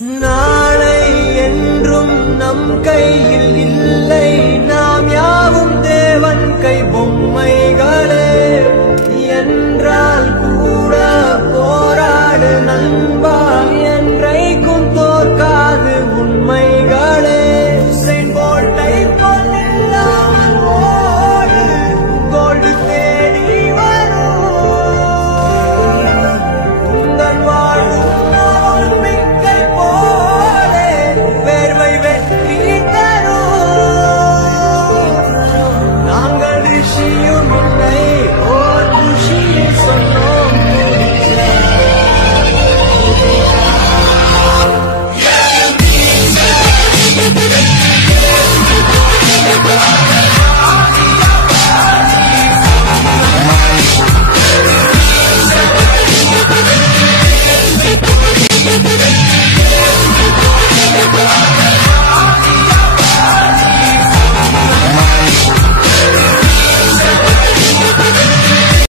நாளை என்றும் நம் கையில் இல்லை, நாம் யாவும் தேவன் கை பொம்மைகளே. என்றால் கூட போராடு நண்பா, என்றைக்கும் தோற்காது உண்மைகளே. செங்கோட்டை பொன்னில்லாமல் ஓடு, கோல்டு தேடி வரும். உந்தன் வாழும் நம்பிக்கை போலே வேர்வை வெற்றி தரும். நாங்கள் ரிஷியும் இல்லை, ஓர் ருஷியை சொன்னோம்.